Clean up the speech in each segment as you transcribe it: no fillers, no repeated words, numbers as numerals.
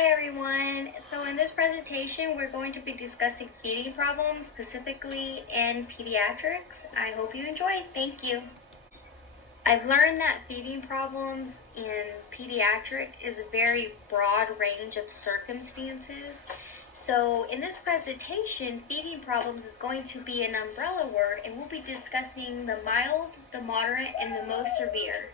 Hi everyone. So in this presentation, we're going to be discussing feeding problems, specifically in pediatrics. I hope you enjoy. Thank you. I've learned that feeding problems in pediatric is a very broad range of circumstances. So in this presentation, feeding problems is going to be an umbrella word, and we'll be discussing the mild, the moderate, and the most severe.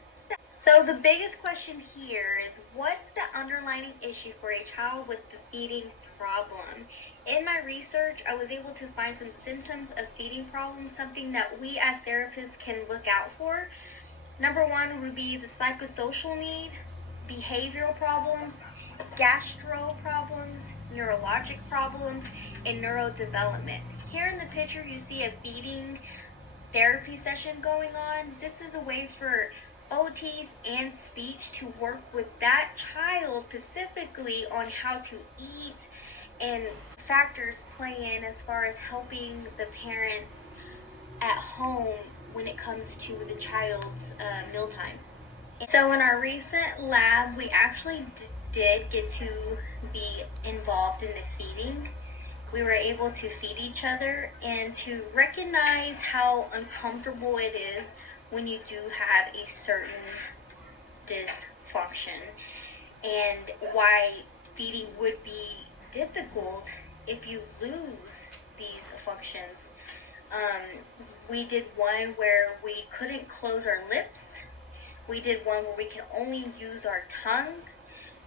So the biggest question here is, what's the underlying issue for a child with the feeding problem? In my research, I was able to find some symptoms of feeding problems, something that we as therapists can look out for. Number one would be the psychosocial need, behavioral problems, gastro problems, neurologic problems, and neurodevelopment. Here in the picture, you see a feeding therapy session going on. This is a way for OTs and speech to work with that child specifically on how to eat, and factors play in as far as helping the parents at home when it comes to the child's mealtime. So in our recent lab, we actually did get to be involved in the feeding. We were able to feed each other and to recognize how uncomfortable it is when you do have a certain dysfunction, and why feeding would be difficult if you lose these functions. We did one where we couldn't close our lips. We did one where we can only use our tongue.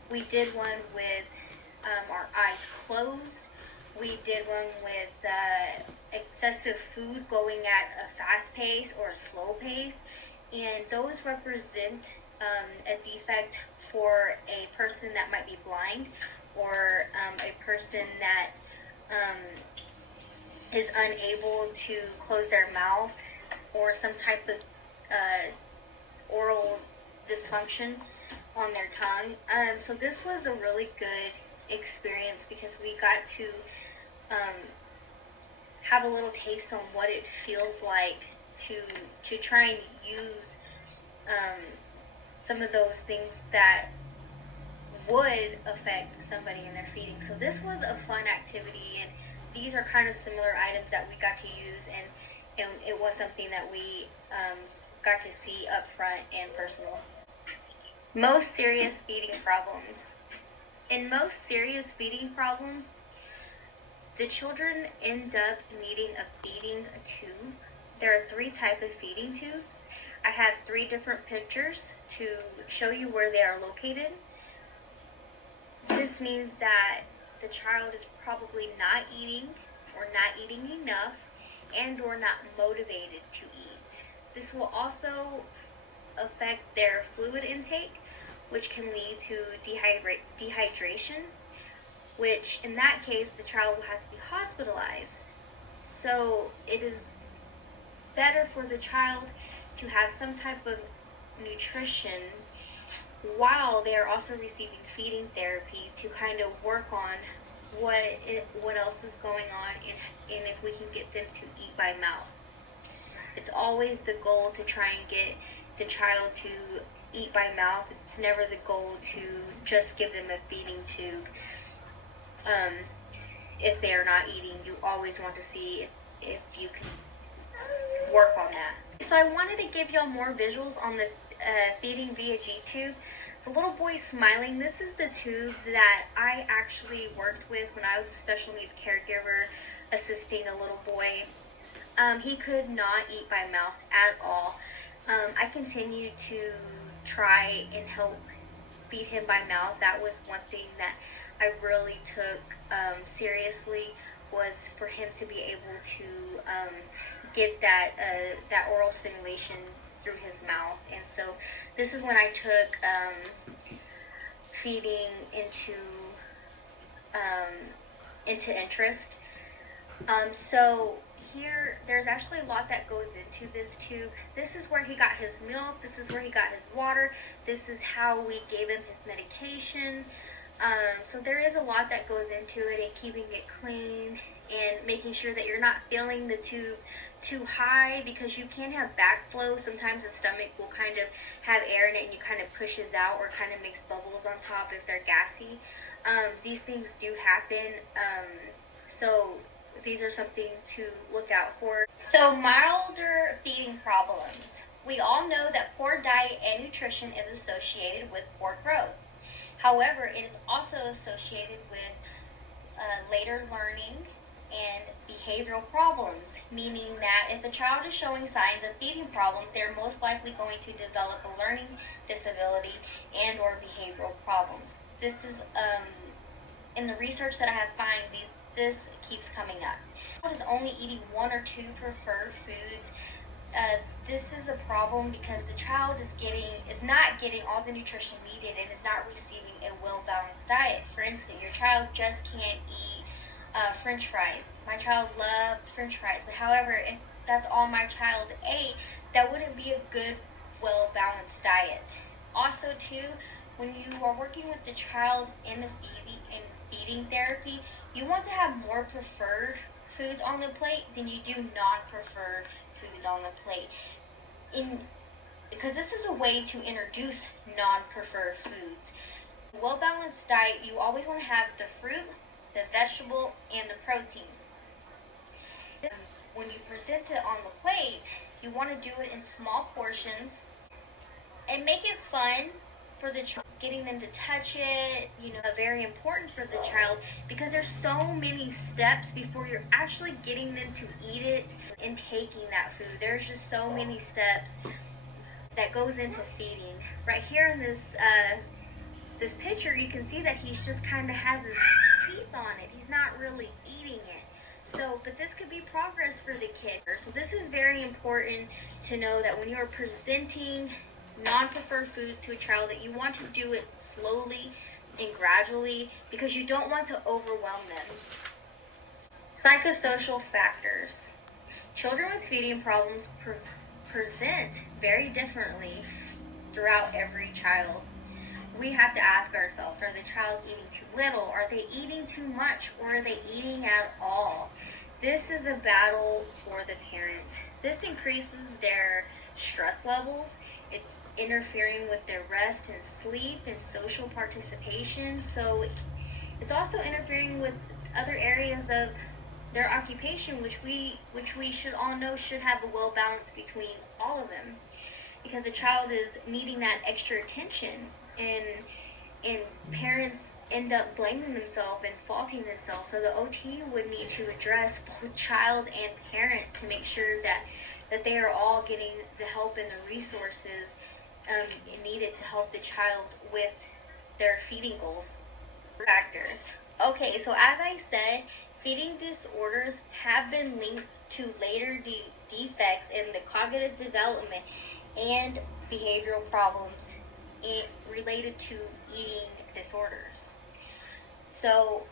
We did one with our eyes closed. We did one with excessive food going at a fast pace or a slow pace, and those represent a defect for a person that might be blind, or a person that is unable to close their mouth, or some type of oral dysfunction on their tongue. So this was a really good experience because we got to have a little taste on what it feels like to try and use some of those things that would affect somebody in their feeding. So this was a fun activity, and these are kind of similar items that we got to use, and it was something that we got to see up front and personal. Most serious feeding problems. In most serious feeding problems, the children end up needing a feeding tube. There are 3 types of feeding tubes. I have 3 different pictures to show you where they are located. This means that the child is probably not eating, or not eating enough, and or not motivated to eat. This will also affect their fluid intake, which can lead to dehydration, which in that case the child will have to be hospitalized. So it is better for the child to have some type of nutrition while they are also receiving feeding therapy, to kind of work on what else is going on, and if we can get them to eat by mouth. It's always the goal to try and get the child to eat by mouth. It's never the goal to just give them a feeding tube. If they are not eating, you always want to see if you can work on that. So I wanted to give y'all more visuals on the feeding via G-tube. The little boy smiling, this is the tube that I actually worked with when I was a special needs caregiver assisting a little boy. He could not eat by mouth at all. I continued to try and help feed him by mouth. That was one thing that I really took seriously, was for him to be able to get that oral stimulation through his mouth. And so this is when I took feeding into interest. So here, there's actually a lot that goes into this tube. This is where he got his milk. This is where he got his water. This is how we gave him his medication. So there is a lot that goes into it, and keeping it clean and making sure that you're not filling the tube too high, because you can have backflow. Sometimes the stomach will kind of have air in it and you kind of pushes out, or kind of makes bubbles on top if they're gassy. these things do happen. So these are something to look out for. So milder feeding problems. We all know that poor diet and nutrition is associated with poor growth. However, it is also associated with later learning and behavioral problems, meaning that if a child is showing signs of feeding problems, they're most likely going to develop a learning disability and or behavioral problems. This is in the research that I have found, this keeps coming up. The child is only eating one or two preferred foods. This is a problem because the child is not getting all the nutrition needed and is not receiving a well-balanced diet. For instance, your child just can't eat French fries. My child loves French fries, but however, if that's all my child ate, that wouldn't be a good, well-balanced diet. Also, too, when you are working with the child in feeding therapy, you want to have more preferred foods on the plate than you do non-preferred foods on the plate. Because this is a way to introduce non-preferred foods. Well-balanced diet, you always want to have the fruit, the vegetable, and the protein. When you present it on the plate, you want to do it in small portions and make it fun for the child, getting them to touch it, very important for the child because there's so many steps before you're actually getting them to eat it and taking that food. There's just so many steps that goes into feeding. Right here in this picture, you can see that he's just kind of has his teeth on it. He's not really eating it. So, but this could be progress for the kid. So this is very important to know that when you're presenting non-preferred foods to a child, that you want to do it slowly and gradually because you don't want to overwhelm them. Psychosocial factors. Children with feeding problems present very differently throughout every child. We have to ask ourselves, are the child eating too little? Are they eating too much? Or are they eating at all? This is a battle for the parents. This increases their stress levels. It's interfering with their rest and sleep and social participation. So it's also interfering with other areas of their occupation, which we should all know should have a well balance between all of them. Because the child is needing that extra attention, and parents end up blaming themselves and faulting themselves. So the OT would need to address both child and parent to make sure that they are all getting the help and the resources needed to help the child with their feeding goals. Factors. Okay, so as I said, feeding disorders have been linked to later defects in the cognitive development and behavioral problems related to eating disorders. So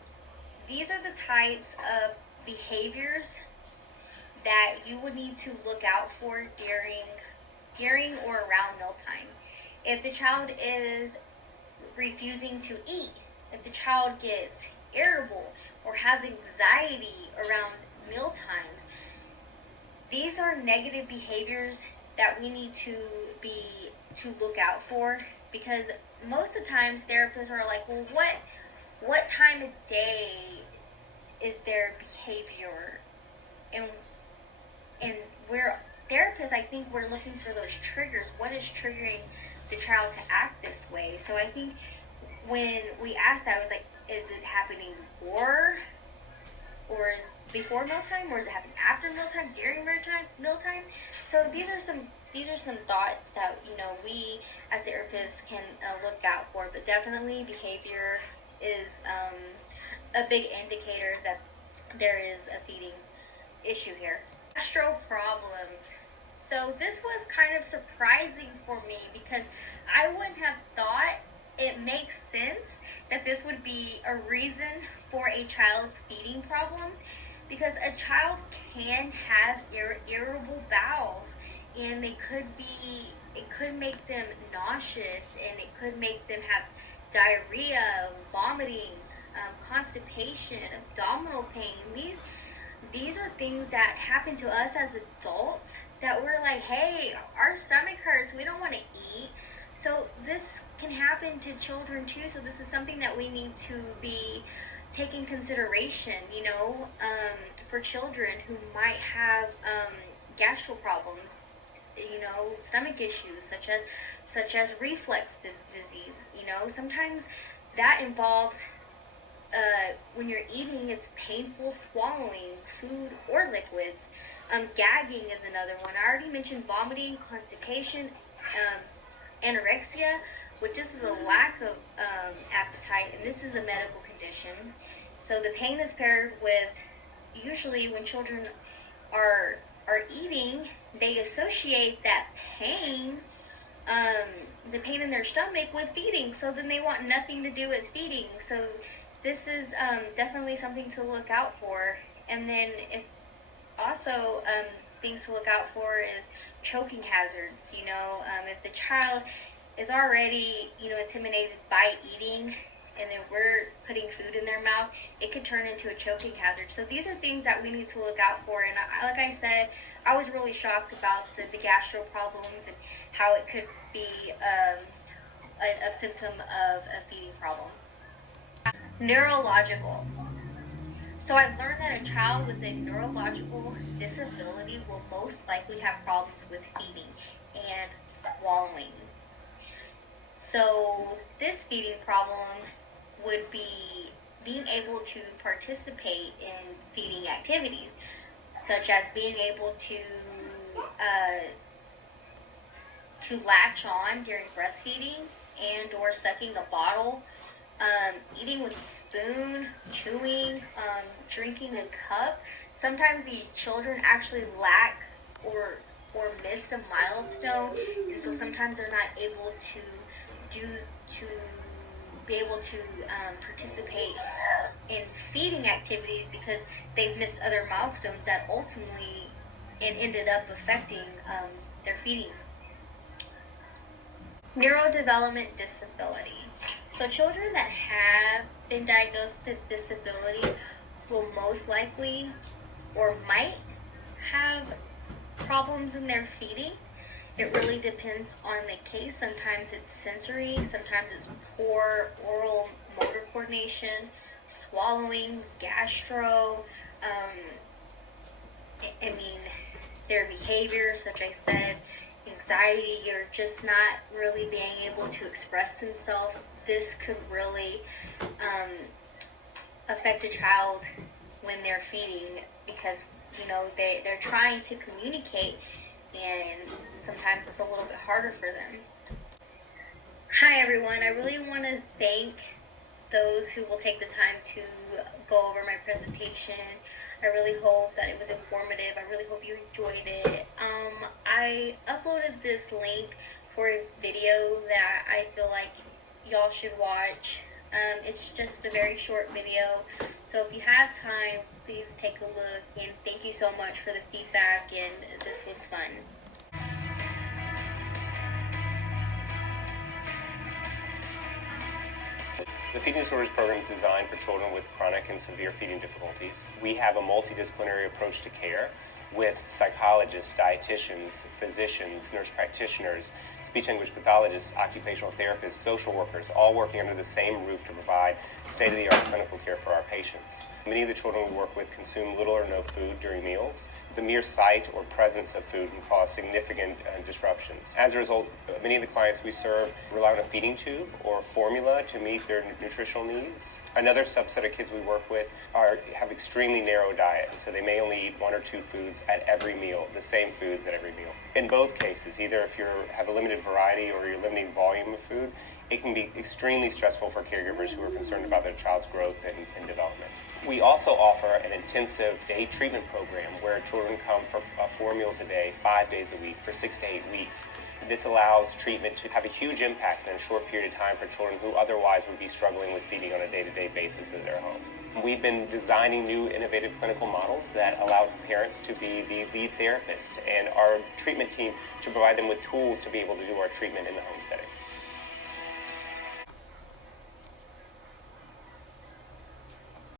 these are the types of behaviors that you would need to look out for during or around mealtime. If the child is refusing to eat, if the child gets irritable or has anxiety around meal times, these are negative behaviors that we need to look out for, because most of the times therapists are like, well, what time of day is their behavior? And we're therapists, I think we're looking for those triggers. What is triggering the child to act this way? So I think when we asked that, I was like, is it happening before mealtime, or is it happening after mealtime, during mealtime? So these are some thoughts that we as therapists can look out for. But definitely behavior is a big indicator that there is a feeding issue here. Gastro problems. So this was kind of surprising for me because I wouldn't have thought it makes sense that this would be a reason for a child's feeding problem, because a child can have irritable bowels, and it could make them nauseous, and it could make them have diarrhea, vomiting, constipation, abdominal pain. These are things that happen to us as adults that we're like, hey, our stomach hurts, we don't want to eat. So this can happen to children too. So this is something that we need to be taking consideration, for children who might have gastro problems, stomach issues such as reflux disease. Sometimes that involves when you're eating, it's painful swallowing food or liquids. Gagging is another one. I already mentioned vomiting, constipation, anorexia, which is a lack of appetite, and this is a medical condition. So the pain is paired with, usually when children are eating, they associate that pain, the pain in their stomach, with feeding. So then they want nothing to do with feeding. So this is definitely something to look out for. And then also things to look out for is choking hazards. If the child is already, intimidated by eating, and then we're putting food in their mouth, it could turn into a choking hazard. So these are things that we need to look out for. And like I said, I was really shocked about the gastro problems and how it could be a symptom of a feeding problem. Neurological. So I've learned that a child with a neurological disability will most likely have problems with feeding and swallowing. So this feeding problem would be being able to participate in feeding activities, such as being able to latch on during breastfeeding and or sucking a bottle, eating with a spoon, chewing, drinking a cup. Sometimes the children actually lack or missed a milestone, and so sometimes they're not able to be able to participate in feeding activities because they've missed other milestones that ultimately ended up affecting their feeding. Neurodevelopment disability. So children that have been diagnosed with a disability will most likely or might have problems in their feeding. It really depends on the case. Sometimes it's sensory, sometimes it's poor oral motor coordination, swallowing, gastro, their behavior, such I said, anxiety, or just not really being able to express themselves. This could really affect a child when they're feeding because, they're trying to communicate, and sometimes it's a little bit harder for them. Hi everyone, I really want to thank those who will take the time to go over my presentation. I really hope that it was informative. I really hope you enjoyed it. I uploaded this link for a video that I feel like y'all should watch. It's just a very short video, so if you have time, please take a look, and thank you so much for the feedback, and this was fun. The Feeding Disorders Program is designed for children with chronic and severe feeding difficulties. We have a multidisciplinary approach to care with psychologists, dietitians, physicians, nurse practitioners, speech-language pathologists, occupational therapists, social workers, all working under the same roof to provide state-of-the-art clinical care for our patients. Many of the children we work with consume little or no food during meals. The mere sight or presence of food can cause significant disruptions. As a result, many of the clients we serve rely on a feeding tube or formula to meet their nutritional needs. Another subset of kids we work with have extremely narrow diets, so they may only eat one or two foods at every meal, the same foods at every meal. In both cases, either if you have a limited variety or you're limiting volume of food, it can be extremely stressful for caregivers who are concerned about their child's growth and development. We also offer an intensive day treatment program where children come for 4 meals a day, 5 days a week for 6 to 8 weeks. This allows treatment to have a huge impact in a short period of time for children who otherwise would be struggling with feeding on a day-to-day basis in their home. We've been designing new innovative clinical models that allow parents to be the lead therapist and our treatment team to provide them with tools to be able to do our treatment in the home setting.